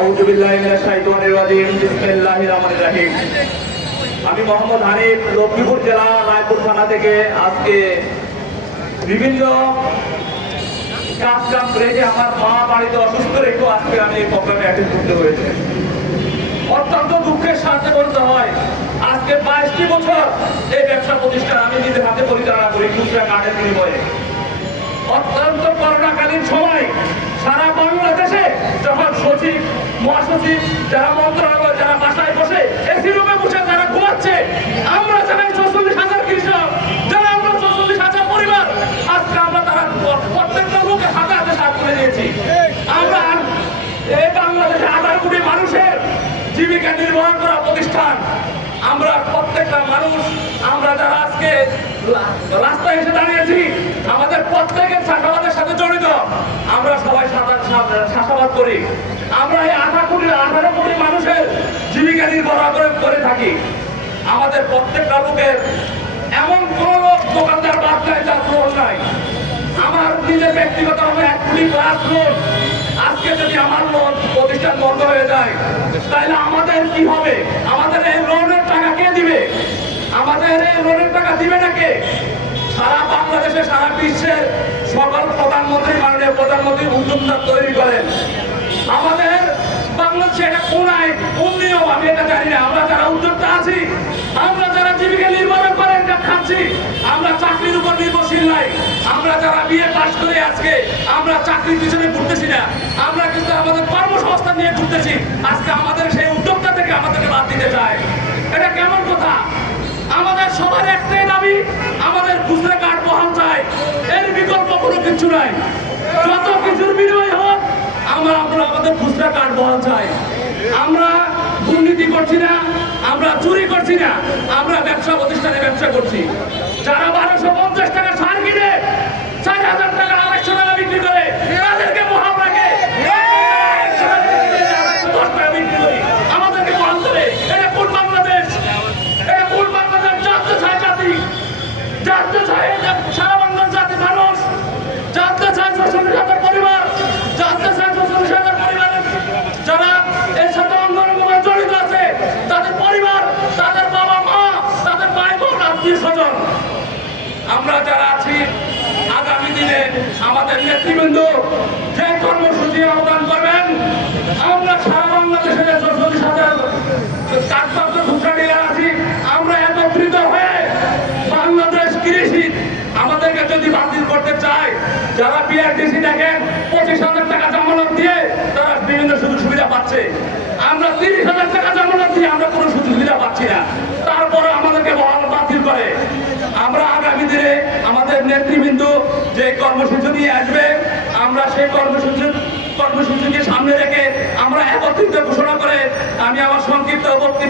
আউযু বিল্লাহি মিনাশ শাইতানির রাজিম বিসমিল্লাহির রহমানির রহিম। আমি মোহাম্মদ হানিফ লক্ষ্মীপুর জেলা রায়পুর থানা থেকে আজকে বিভিন্ন কাজ রেখে আমার মা বাড়িতে অসুস্থ রেখে আজকে আমি এই প্রোগ্রামে অ্যাটেন্ড করতে হয়েছে। অত্যন্ত দুঃখের সাথে বলতে হয় আজকে 22টি বছর এই ব্যবসা প্রতিষ্ঠান আমি নিজের হাতে পরিচালনা করি খুচরা কার্ডের বিনিময়ে। অত্যন্ত করোনাকালীন সময় সারা বাংলাদেশে যখন সচিব মহাসচিব যারা মন্ত্রণালয় যারা বাসায় বসে এসি রুমে বসে যারা ঘুমাচ্ছে, আমরা যারা 44,000 কৃষক যারা আমরা 44,000 পরিবার আজকে আমরা তারা প্রত্যেকটা লোকে হাতে হাতে সাথ করে দিয়েছি। আমরা এই বাংলাদেশে 18 কোটি মানুষের জীবিকা নির্বাহ করা প্রতিষ্ঠান। আমরা প্রত্যেকটা মানুষ আমরা যারা আজকে রাস্তায় এসে দাঁড়িয়েছি আমাদের প্রত্যেকের চাষাবাদের সাথে জড়িত। আমরা সবাই চাষাবাদ করি। আমরা এই 18 কোটি মানুষের জীবিকা নির্বাহ করে থাকি। আমাদের প্রত্যেকটা লোকের এমন কোন লোক দোকানদার বাদ নাই যার লোন নাই। আমার নিজের ব্যক্তিগত 1 কোটি প্লাস লোন। আজকে যদি আমার লোন প্রতিষ্ঠান বন্ধ হয়ে যায় তাহলে আমাদের কি হবে? আমাদের এই লোনের টাকা কে দিবে? আমাদের এই লোনের টাকা দিবে না কে? সারা বাংলাদেশে সারা বিশ্বের সকল প্রধানমন্ত্রী মাননীয় প্রধানমন্ত্রী উদ্যোক্তা তৈরি করেন। আমাদের বাংলাদেশে এটা কোন আইন কোন নিয়ম আমি এটা জানি না। আমরা যারা উদ্যোক্তা আছি আমরা যারা জীবিকা নির্বাহ করে এটা খাচ্ছি আমরা চাকরির উপর নির্ভরশীল নাই। আমরা যারা বিএ পাস করে আজকে আমরা চাকরির পিছনে ঘুরতেছি না, আমরা কিন্তু আমাদের কর্মসংস্থান নিয়ে ঘুরতেছি। আজকে আমাদের সেই উদ্যোক্তা থেকে আমাদেরকে বাদ দিতে চায়, এটা কেমন কথা? আমাদের সবার একটাই দাবি, আমাদের খুচরা কার্ড বহাল চাই, এর বিকল্প কোনো কিছু নাই। যত কিছুর বিনিময় হোক আমরা আমাদের খুচরা কার্ড বহাল চাই। আমরা দুর্নীতি করছি না, আমরা চুরি করছি না, আমরা ব্যবসা প্রতিষ্ঠানে ব্যবসা করছি। যারা 1250 টাকা সার কিনে 4,000 টাকা 250 টাকা বিক্রি করে তাদেরকে বহাল রাখে, আমাদেরকে বহাল করে। এটা কোন বাংলাদেশ? এটা কোন বাংলাদেশ? জানতে চায় জাতি, জানতে চায় সারা বাংলার জাতি মানুষ, জানতে চায় 46,000 পরিবার, জানতে চায় 46,000 পরিবারের যারা এর সাথে অঙ্গনগমে জড়িত আছে তাদের পরিবার, তাদের বাবা মা, তাদের ভাই বোন আত্মীয় স্বজন। আমরা যারা আছি আগামী দিনে আমাদের নেতৃবৃন্দ যে কর্মসূচি আহ্বান করবেন আমরা সারা বাংলাদেশে 44,000 কাঠপ্রাপ্ত খুচরা ডিলার আছি আমরা একত্রিত হয়ে বাংলাদেশ কৃষি আমাদেরকে যদি বাতিল করতে চায়, যারা বিআরটিসি দেখেন 25,000 টাকা জামানত দিয়ে তারা বিভিন্ন সুযোগ সুবিধা পাচ্ছে, আমরা 30,000 টাকা জামানত দিয়ে আমরা কোনো সুযোগ সুবিধা পাচ্ছি না, তারপরে আমাদেরকে বাতিল করে। আমরা আগামী দিনে আমাদের নেতৃবৃন্দ যে কর্মসূচি নিয়ে আসবে আমরা সেই কর্মসূচিকে সামনে রেখে আমরা একত্রিত ঘোষণা করে আমি আমার সংক্ষিপ্ত বক্তব্য